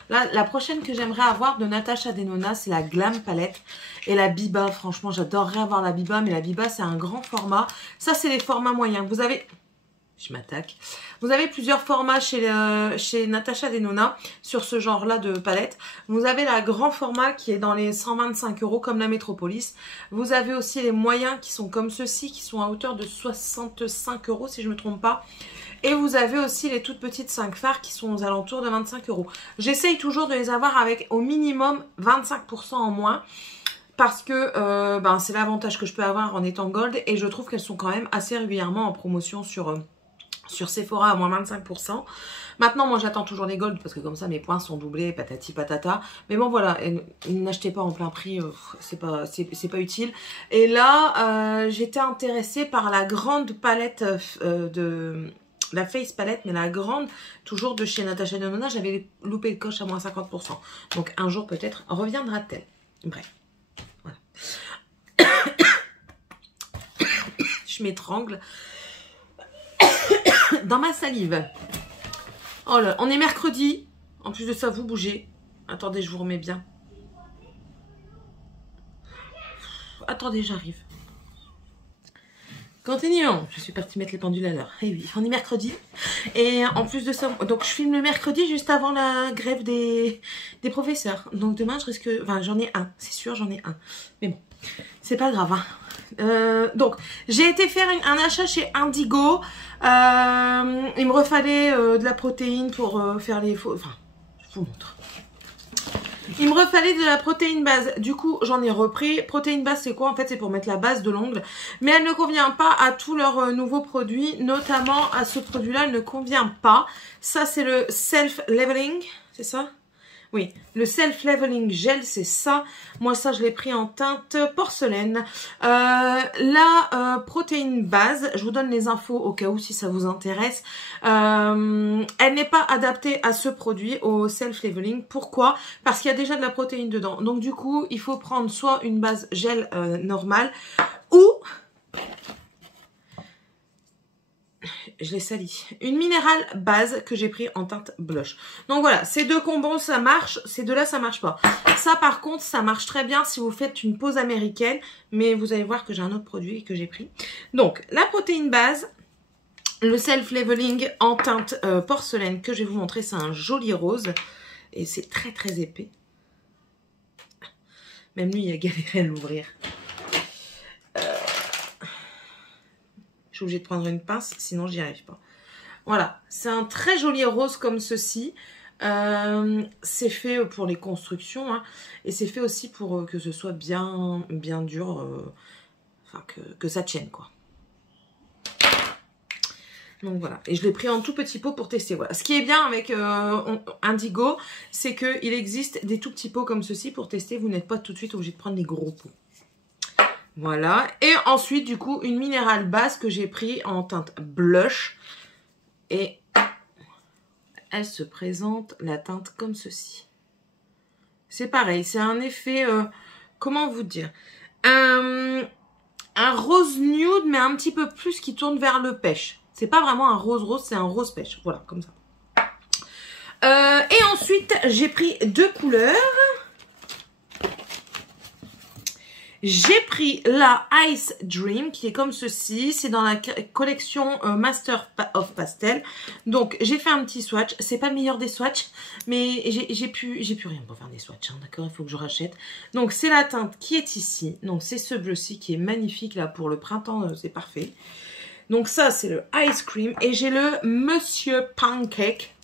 Là, la prochaine que j'aimerais avoir de Natasha Denona, c'est la Glam Palette et la Biba. Franchement, j'adorerais avoir la Biba, mais la Biba, c'est un grand format. Ça, c'est les formats moyens. Vous avez... Je m'attaque. Vous avez plusieurs formats chez Natasha Denona sur ce genre-là de palette. Vous avez la grand format qui est dans les 125 € comme la Metropolis. Vous avez aussi les moyens qui sont comme ceux-ci, qui sont à hauteur de 65 € si je ne me trompe pas. Et vous avez aussi les toutes petites 5 fards qui sont aux alentours de 25 €. J'essaye toujours de les avoir avec au minimum 25% en moins. Parce que c'est l'avantage que je peux avoir en étant gold. Et je trouve qu'elles sont quand même assez régulièrement en promotion sur Sephora à moins 25%. Maintenant, moi, j'attends toujours les golds parce que comme ça, mes points sont doublés, patati patata. Mais bon, voilà, n'achetez pas en plein prix, c'est pas utile. Et là, j'étais intéressée par la grande palette la Face Palette, mais la grande, toujours de chez Natasha Denona. J'avais loupé le coche à moins 50%. Donc, un jour, peut-être, reviendra-t-elle. Bref, voilà. Je m'étrangle dans ma salive. Oh là, on est mercredi. En plus de ça, vous bougez. Attendez, je vous remets bien. Attendez, j'arrive. Continuons. Je suis partie mettre les pendules à l'heure. Eh oui, on est mercredi. Et en plus de ça, donc je filme le mercredi juste avant la grève des professeurs. Donc demain, je risque... Enfin, j'en ai un. C'est sûr, j'en ai un. Mais bon, c'est pas grave, hein. Donc, j'ai été faire un achat chez Indigo. Il me refallait de la protéine pour faire les faux... Enfin, je vous montre. Il me refallait de la protéine base. Du coup, j'en ai repris. Protéine base, c'est quoi? En fait, c'est pour mettre la base de l'ongle. Mais elle ne convient pas à tous leurs nouveaux produits. Notamment à ce produit-là, elle ne convient pas. Ça, c'est le Self Leveling. C'est ça? Oui, le Self Leveling Gel, c'est ça. Moi, ça, je l'ai pris en teinte porcelaine. La protéine base, je vous donne les infos au cas où si ça vous intéresse. Elle n'est pas adaptée à ce produit, au Self Leveling. Pourquoi? Parce qu'il y a déjà de la protéine dedans. Donc, du coup, il faut prendre soit une base gel normale ou... Je l'ai sali. Une minérale base que j'ai pris en teinte blush. Donc voilà, ces deux combos, ça marche. Ces deux-là, ça marche pas. Ça, par contre, ça marche très bien si vous faites une pause américaine. Mais vous allez voir que j'ai un autre produit que j'ai pris. Donc, la protéine base, le Self Leveling en teinte porcelaine que je vais vous montrer. C'est un joli rose. Et c'est très, très épais. Même lui, il a galéré à l'ouvrir. Je suis obligée de prendre une pince, sinon j'y arrive pas. Voilà, c'est un très joli rose comme ceci. C'est fait pour les constructions, hein, et c'est fait aussi pour que ce soit bien dur, enfin que ça tienne, quoi. Donc voilà, et je l'ai pris en tout petit pot pour tester. Voilà. Ce qui est bien avec Indigo, c'est qu'il existe des tout petits pots comme ceci pour tester. Vous n'êtes pas tout de suite obligé de prendre les gros pots. Voilà, et ensuite du coup une minérale base que j'ai pris en teinte blush et elle se présente la teinte comme ceci. C'est pareil, c'est un effet, comment vous dire, un rose nude mais un petit peu plus qui tourne vers le pêche. C'est pas vraiment un rose, c'est un rose pêche, voilà comme ça. Et ensuite j'ai pris deux couleurs. J'ai pris la Ice Dream qui est comme ceci. C'est dans la collection Master of Pastel. Donc j'ai fait un petit swatch. C'est pas le meilleur des swatchs, mais j'ai plus rien pour faire des swatchs. Hein, d'accord, il faut que je rachète. Donc c'est la teinte qui est ici. Donc c'est ce bleu-ci qui est magnifique là pour le printemps. C'est parfait. Donc ça c'est le Ice Cream. Et j'ai le Monsieur Pancake.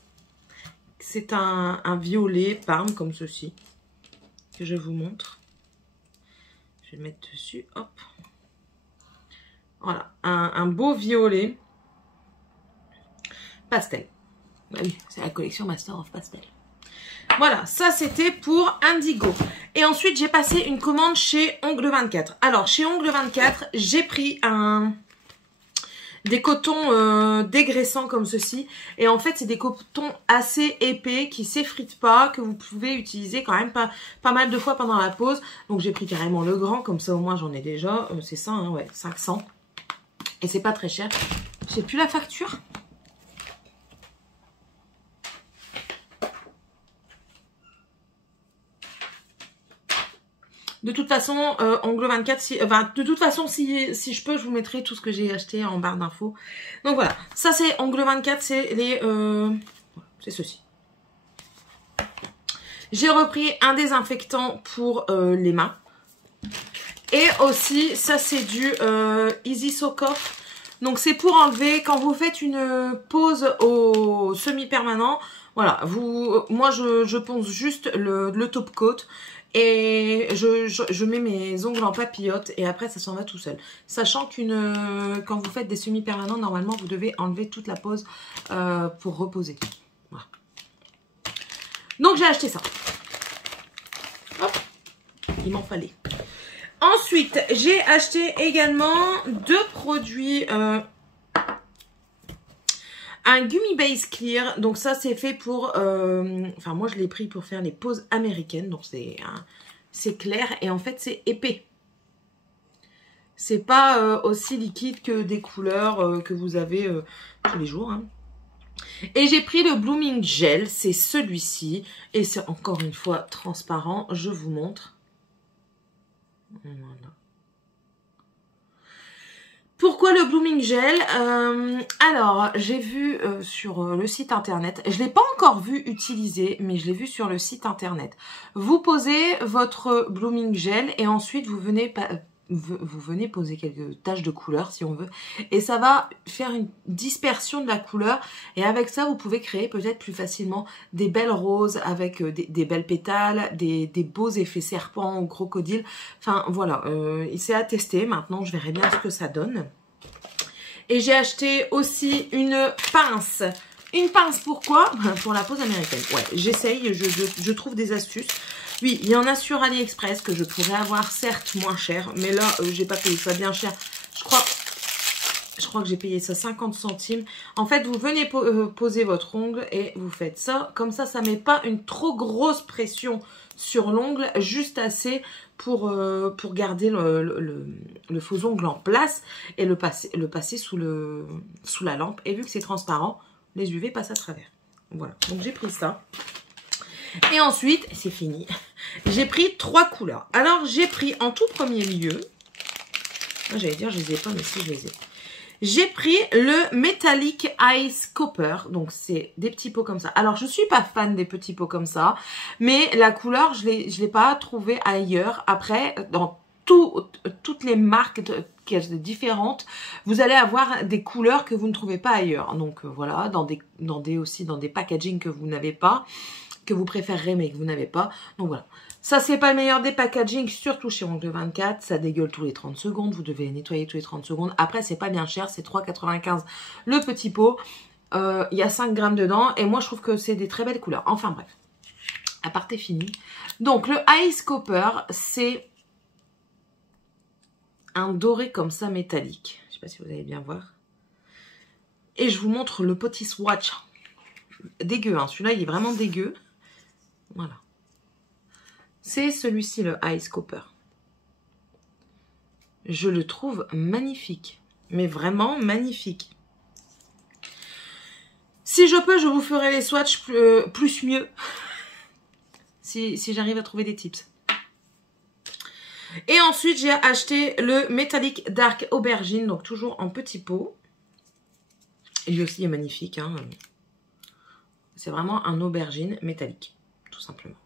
C'est un violet parme comme ceci. Que je vous montre. Je vais le mettre dessus, hop. Voilà, un beau violet pastel. Bah oui, c'est la collection Master of Pastel. Voilà, ça c'était pour Indigo. Et ensuite, j'ai passé une commande chez Ongle 24. Alors, chez Ongle 24, j'ai pris des cotons dégraissants comme ceci. Et en fait, c'est des cotons assez épais qui s'effritent pas, que vous pouvez utiliser quand même pas mal de fois pendant la pause. Donc, j'ai pris carrément le grand, comme ça au moins j'en ai déjà. C'est ça, hein, ouais, 500. Et c'est pas très cher. Je sais plus la facture. De toute façon, Ongle 24, si je peux, je vous mettrai tout ce que j'ai acheté en barre d'infos. Donc voilà, ça c'est Ongle 24, c'est les... c'est ceci. J'ai repris un désinfectant pour les mains. Et aussi, ça c'est du Easy Soak Off. Donc c'est pour enlever, quand vous faites une pause au semi-permanent, voilà, moi je ponce juste le top coat. Et je mets mes ongles en papillote et après ça s'en va tout seul. Sachant quand vous faites des semi-permanents, normalement vous devez enlever toute la pause pour reposer. Voilà. Donc j'ai acheté ça. Hop, il m'en fallait. Ensuite, j'ai acheté également deux produits. Un Gummy Base Clear, donc ça c'est fait pour, enfin moi je l'ai pris pour faire les poses américaines, donc c'est clair et en fait c'est épais. C'est pas aussi liquide que des couleurs que vous avez tous les jours. Hein. Et j'ai pris le Blooming Gel, c'est celui-ci et c'est encore une fois transparent, je vous montre. Voilà. Pourquoi le Blooming Gel? Alors, j'ai vu sur le site internet, je ne l'ai pas encore vu utiliser, mais je l'ai vu sur le site internet. Vous posez votre Blooming Gel et ensuite vous venez poser quelques taches de couleur si on veut. Et ça va faire une dispersion de la couleur. Et avec ça, vous pouvez créer peut-être plus facilement des belles roses avec des belles pétales, des beaux effets serpents ou crocodiles. Enfin, voilà. C'est à tester. Maintenant, je verrai bien ce que ça donne. Et j'ai acheté aussi une pince. Une pince, pourquoi? Pour la pose américaine. Ouais, j'essaye, je trouve des astuces. Oui, il y en a sur AliExpress que je pourrais avoir certes moins cher. Mais là, j'ai pas payé ça bien cher. Je crois que j'ai payé ça 50 centimes. En fait, vous venez poser votre ongle et vous faites ça. Comme ça, ça met pas une trop grosse pression sur l'ongle. Juste assez pour garder le faux ongle en place et le passer sous la lampe. Et vu que c'est transparent, les UV passent à travers. Voilà, donc j'ai pris ça. Et ensuite, c'est fini, j'ai pris 3 couleurs. Alors, j'ai pris en tout premier lieu, j'allais dire je les ai pas, mais si je les ai. J'ai pris le Metallic Ice Copper, donc c'est des petits pots comme ça. Alors, je suis pas fan des petits pots comme ça, mais la couleur, je l'ai pas trouvée ailleurs. Après, dans toutes les marques différentes, vous allez avoir des couleurs que vous ne trouvez pas ailleurs. Donc voilà, aussi dans des packaging que vous n'avez pas, que vous préférerez mais que vous n'avez pas. Donc voilà, ça c'est pas le meilleur des packaging, surtout chez Ongle 24, ça dégueule tous les 30 secondes, vous devez nettoyer tous les 30 secondes. Après c'est pas bien cher, c'est 3,95 le petit pot, il y a 5 grammes dedans et moi je trouve que c'est des très belles couleurs. Enfin bref, aparté fini. Donc le Ice Copper, c'est un doré comme ça métallique, je sais pas si vous allez bien voir. Et je vous montre le petit swatch, dégueu, hein. Celui-là il est vraiment dégueu. Voilà. C'est celui-ci, le Ice Copper. Je le trouve magnifique. Mais vraiment magnifique. Si je peux, je vous ferai les swatchs plus mieux. si j'arrive à trouver des tips. Et ensuite, j'ai acheté le Metallic Dark Aubergine, donc toujours en petit pot. Et lui aussi est magnifique, hein. C'est vraiment un aubergine métallique, tout simplement.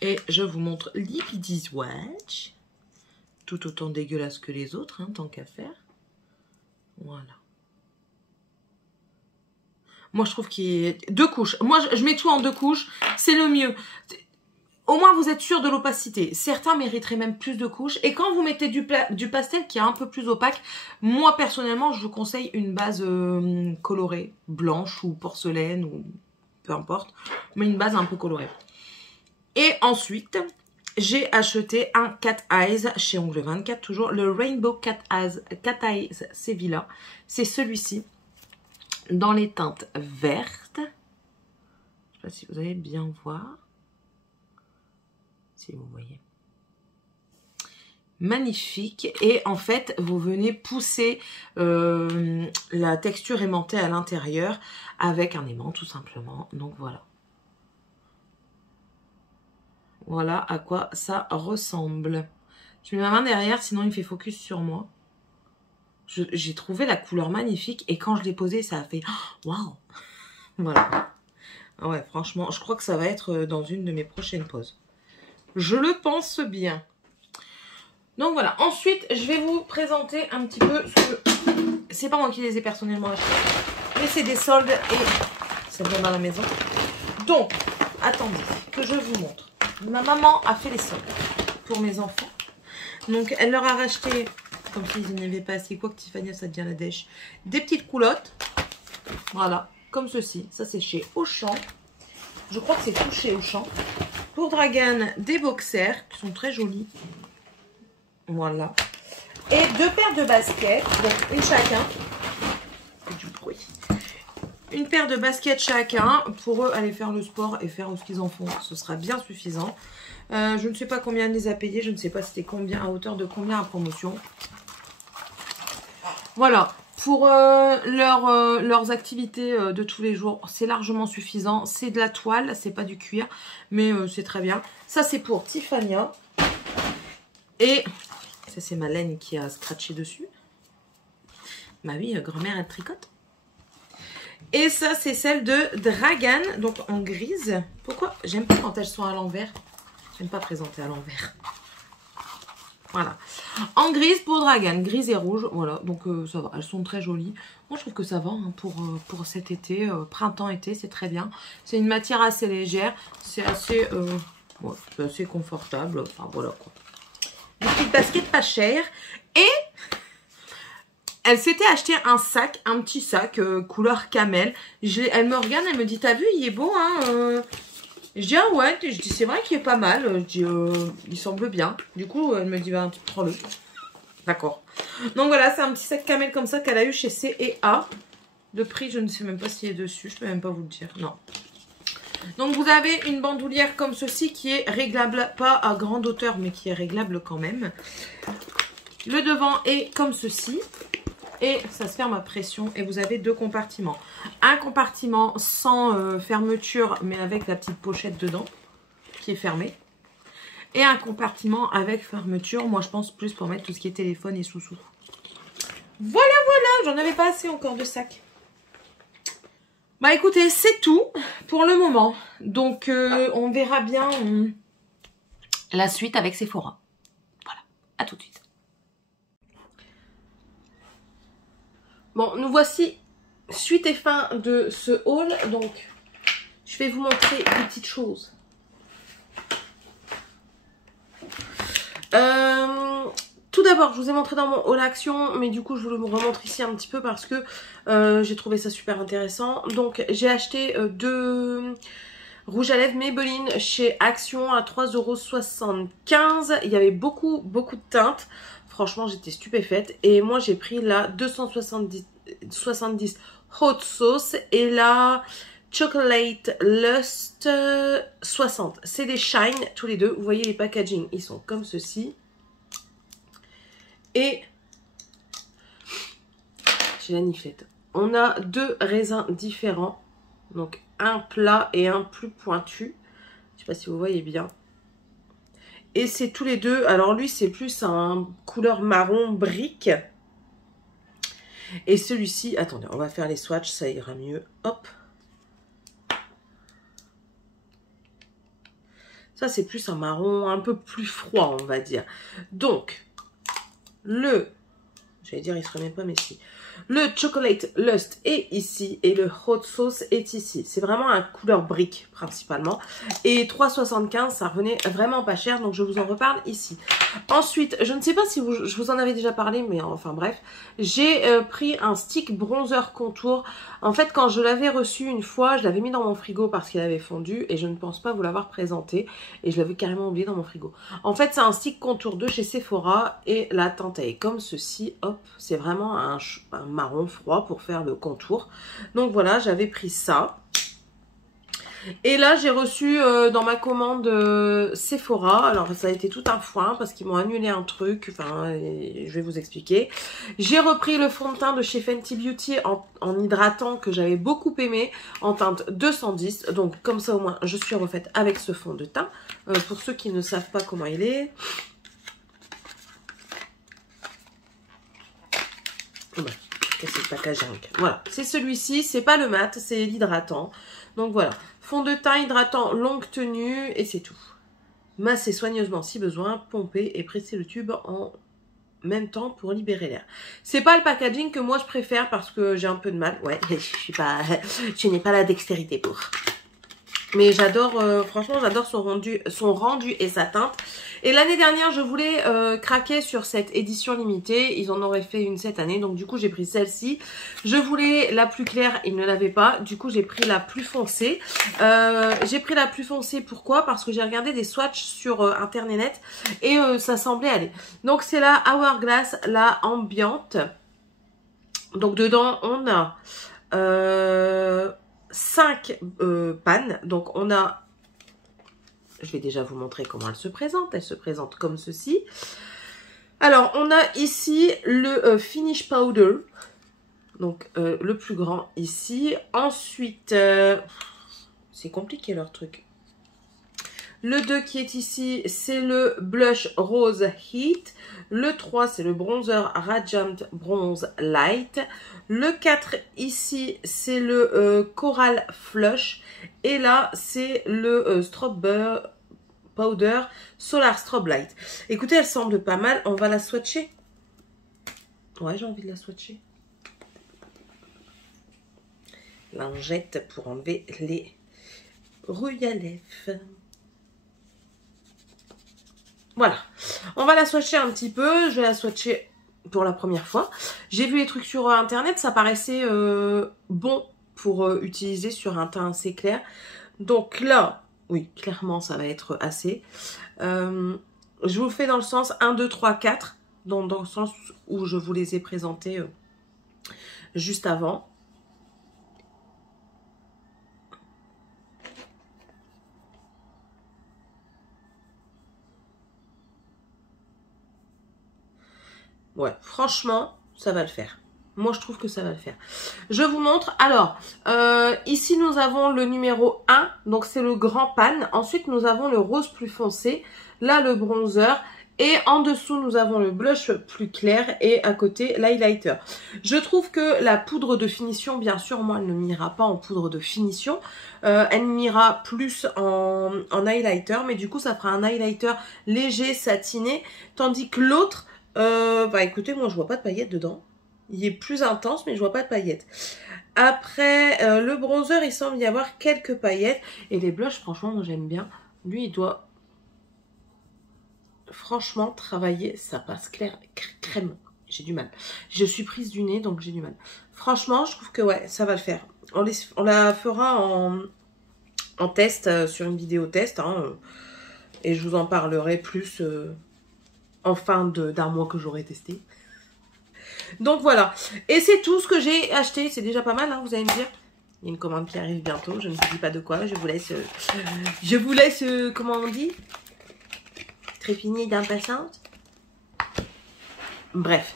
Et je vous montre l'Ipidi Swatch. Tout autant dégueulasse que les autres, hein, tant qu'à faire. Voilà. Moi, je trouve qu'il y a 2 couches. Moi, je mets tout en 2 couches. C'est le mieux. Au moins, vous êtes sûr de l'opacité. Certains mériteraient même plus de couches. Et quand vous mettez du pastel qui est un peu plus opaque, moi, personnellement, je vous conseille une base colorée, blanche ou porcelaine ou peu importe. Mais une base un peu colorée. Et ensuite, j'ai acheté un Cat Eyes chez Ongle 24, toujours le Rainbow Cat Eyes Sevilla. C'est celui-ci, dans les teintes vertes. Je ne sais pas si vous allez bien voir. Si vous voyez. Magnifique. Et en fait, vous venez pousser la texture aimantée à l'intérieur avec un aimant, tout simplement. Donc voilà. Voilà à quoi ça ressemble. Je mets ma main derrière, sinon il fait focus sur moi. J'ai trouvé la couleur magnifique et quand je l'ai posée, ça a fait waouh. Voilà. Ouais, franchement, je crois que ça va être dans une de mes prochaines poses. Je le pense bien. Donc voilà. Ensuite, je vais vous présenter un petit peu ce que... C'est pas moi qui les ai personnellement achetés, mais c'est des soldes et ça vient dans la maison. Donc, attendez que je vous montre. Ma maman a fait les soldes pour mes enfants. Donc, elle leur a racheté, comme s'ils n'avaient pas assez, quoi que Tiffany, ça devient la dèche, des petites culottes. Voilà, comme ceci. Ça, c'est chez Auchan. Je crois que c'est tout chez Auchan. Pour Dragan, des boxers qui sont très jolis. Voilà. Et 2 paires de baskets, donc une chacun. Du bruit. Une paire de baskets chacun pour eux aller faire le sport et faire ce qu'ils en font. Ce sera bien suffisant. Je ne sais pas combien elle les a payés. Je ne sais pas c'était combien, à hauteur de combien à promotion. Voilà. Pour leurs activités de tous les jours, c'est largement suffisant. C'est de la toile, c'est pas du cuir, mais c'est très bien. Ça, c'est pour Tiffania. Et ça, c'est ma laine qui a scratché dessus. Bah oui, grand-mère, elle tricote. Et ça, c'est celle de Dragan, donc en grise. Pourquoi? J'aime pas quand elles sont à l'envers. J'aime pas présenter à l'envers. Voilà. En grise pour Dragan, grise et rouge. Voilà, donc ça va. Elles sont très jolies. Moi, je trouve que ça va hein, pour cet été, printemps-été, c'est très bien. C'est une matière assez légère. C'est assez, ouais, assez confortable. Enfin, voilà quoi. Des petites baskets pas chères. Et... elle s'était acheté un sac, un petit sac couleur camel. Elle me regarde, elle me dit, t'as vu, il est beau, hein Je dis, ah ouais, je dis, c'est vrai qu'il est pas mal. Je dis, il semble bien. Du coup, elle me dit, bah, prends-le. D'accord. Donc voilà, c'est un petit sac camel comme ça qu'elle a eu chez C&A. De prix, je ne sais même pas s'il est dessus. Je peux même pas vous le dire. Non. Donc vous avez une bandoulière comme ceci qui est réglable, pas à grande hauteur, mais qui est réglable quand même. Le devant est comme ceci. Et ça se ferme à pression et vous avez 2 compartiments. Un compartiment sans fermeture mais avec la petite pochette dedans qui est fermée. Et un compartiment avec fermeture. Moi je pense plus pour mettre tout ce qui est téléphone et sous-sous. Voilà, voilà. J'en avais pas assez encore de sacs. Bah écoutez, c'est tout pour le moment. Donc on verra bien la suite avec Sephora. Voilà, à tout de suite. Bon, nous voici suite et fin de ce haul. Donc, je vais vous montrer des petites choses. Tout d'abord, je vous ai montré dans mon haul action, mais du coup, je vous le remontre ici un petit peu parce que j'ai trouvé ça super intéressant. Donc, j'ai acheté 2 rouges à lèvres Maybelline chez Action à 3,75 €. Il y avait beaucoup de teintes. Franchement, j'étais stupéfaite. Et moi, j'ai pris la 270 Hot Sauce et la Chocolate Lust 60. C'est des Shine tous les deux. Vous voyez les packaging, ils sont comme ceci. Et j'ai la niflette. On a 2 raisins différents. Donc un plat et un plus pointu. Je ne sais pas si vous voyez bien. Et c'est tous les deux. Alors lui, c'est plus un couleur marron brique. Et celui-ci, attendez, on va faire les swatchs, ça ira mieux. Hop. Ça, c'est plus un marron un peu plus froid, on va dire. Donc, j'allais dire, il se remet pas, mais si. Le Chocolate Lust est ici et le Hot Sauce est ici. C'est vraiment un couleur brique principalement. Et 3,75, ça revenait vraiment pas cher, donc je vous en reparle ici. Ensuite, je ne sais pas si je vous en avais déjà parlé, mais enfin bref. J'ai pris un stick bronzer contour. En fait, quand je l'avais reçu une fois, je l'avais mis dans mon frigo parce qu'il avait fondu et je ne pense pas vous l'avoir présenté. Et je l'avais carrément oublié dans mon frigo. En fait, c'est un stick contour de chez Sephora et la teinte est comme ceci. Hop, c'est vraiment un marron froid pour faire le contour. Donc voilà, j'avais pris ça. Et là, j'ai reçu dans ma commande Sephora. Alors, ça a été tout un foin parce qu'ils m'ont annulé un truc. Enfin, je vais vous expliquer. J'ai repris le fond de teint de chez Fenty Beauty en hydratant que j'avais beaucoup aimé en teinte 210. Donc, comme ça, au moins, je suis refaite avec ce fond de teint. Pour ceux qui ne savent pas comment il est. C'est le packaging. Voilà, c'est celui-ci. C'est pas le mat, c'est l'hydratant. Donc, voilà. Fond de teint hydratant longue tenue et c'est tout. Masser soigneusement si besoin, pomper et presser le tube en même temps pour libérer l'air. C'est pas le packaging que moi je préfère parce que j'ai un peu de mal. Ouais, je n'ai pas la dextérité pour. Mais j'adore, franchement j'adore son rendu et sa teinte. Et l'année dernière, je voulais craquer sur cette édition limitée. Ils en auraient fait une cette année. Donc du coup, j'ai pris celle-ci. Je voulais la plus claire. Ils ne l'avaient pas. Du coup, j'ai pris la plus foncée. J'ai pris la plus foncée. Pourquoi? Parce que j'ai regardé des swatchs sur Internet. Et ça semblait aller. Donc c'est la Hourglass, la ambiante. Donc dedans, on a 5 pannes. Donc on a... Je vais déjà vous montrer comment elle se présente. Elle se présente comme ceci. Alors, on a ici le Finish Powder. Donc, le plus grand ici. Ensuite, c'est compliqué leur truc. Le 2 qui est ici, c'est le Blush Rose Heat. Le 3, c'est le Bronzer Radiant Bronze Light. Le 4, ici, c'est le Coral Flush. Et là, c'est le Strawberry Powder Solar Strobe Light. Écoutez, elle semble pas mal. On va la swatcher. Ouais, j'ai envie de la swatcher. Lingette pour enlever les rouilles à lèvres. Voilà. On va la swatcher un petit peu. Je vais la swatcher pour la première fois. J'ai vu les trucs sur Internet. Ça paraissait bon pour utiliser sur un teint assez clair. Donc là... Oui, clairement, ça va être assez. Je vous le fais dans le sens 1, 2, 3, 4. Dans le sens où je vous les ai présentés juste avant. Ouais, franchement, ça va le faire. Moi, je trouve que ça va le faire. Je vous montre. Alors, ici, nous avons le numéro 1. Donc, c'est le grand pan. Ensuite, nous avons le rose plus foncé. Là, le bronzer. Et en dessous, nous avons le blush plus clair. Et à côté, l'highlighter. Je trouve que la poudre de finition, bien sûr, moi, elle ne m'ira pas en poudre de finition. Elle m'ira plus en highlighter. Mais du coup, ça fera un highlighter léger, satiné. Tandis que l'autre, bah écoutez, moi, je vois pas de paillettes dedans. Il est plus intense, mais je vois pas de paillettes. Après, le bronzer, il semble y avoir quelques paillettes. Et les blushs, franchement, moi, j'aime bien. Lui, il doit... Franchement, travailler, ça passe clair, crème. J'ai du mal. Je suis prise du nez, donc j'ai du mal. Franchement, je trouve que, ouais, ça va le faire. On la fera en test, sur une vidéo test. Hein, et je vous en parlerai plus en fin d'un mois que j'aurai testé. Donc voilà, et c'est tout ce que j'ai acheté, c'est déjà pas mal, hein, vous allez me dire. Il y a une commande qui arrive bientôt, je ne vous dis pas de quoi, je vous laisse, comment on dit, trépigner d'impatience. Bref,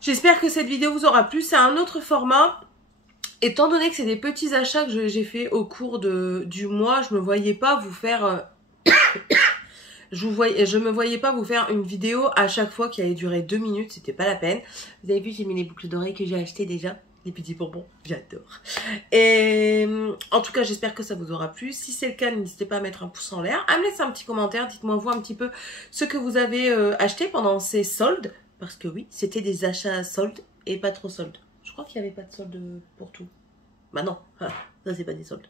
j'espère que cette vidéo vous aura plu, c'est un autre format. Étant donné que c'est des petits achats que j'ai fait au cours du mois, je ne me voyais pas vous faire Je me voyais pas vous faire une vidéo à chaque fois qui allait durer 2 minutes, c'était pas la peine. Vous avez vu, j'ai mis les boucles d'oreilles que j'ai achetées déjà. Les petits bonbons, j'adore. Et en tout cas, j'espère que ça vous aura plu. Si c'est le cas, n'hésitez pas à mettre un pouce en l'air, à me laisser un petit commentaire. Dites-moi vous un petit peu ce que vous avez acheté pendant ces soldes. Parce que oui, c'était des achats soldes et pas trop soldes. Je crois qu'il n'y avait pas de soldes pour tout. Bah non, ça c'est pas des soldes.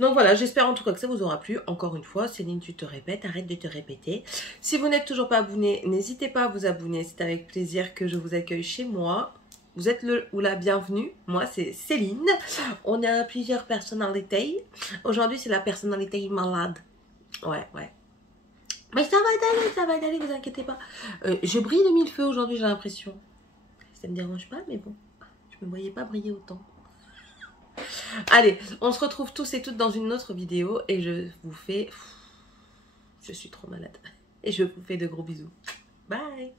Donc voilà, j'espère en tout cas que ça vous aura plu. Encore une fois, Céline, tu te répètes, arrête de te répéter. Si vous n'êtes toujours pas abonné, n'hésitez pas à vous abonner. C'est avec plaisir que je vous accueille chez moi. Vous êtes le ou la bienvenue. Moi, c'est Céline. On a plusieurs personnalités. Aujourd'hui, c'est la personnalité malade. Ouais. Mais ça va aller, vous inquiétez pas. Je brille de mille feux aujourd'hui, j'ai l'impression. Ça me dérange pas, mais bon, je me voyais pas briller autant. Allez, on se retrouve tous et toutes dans une autre vidéo et je vous fais... Je suis trop malade. Et je vous fais de gros bisous. Bye!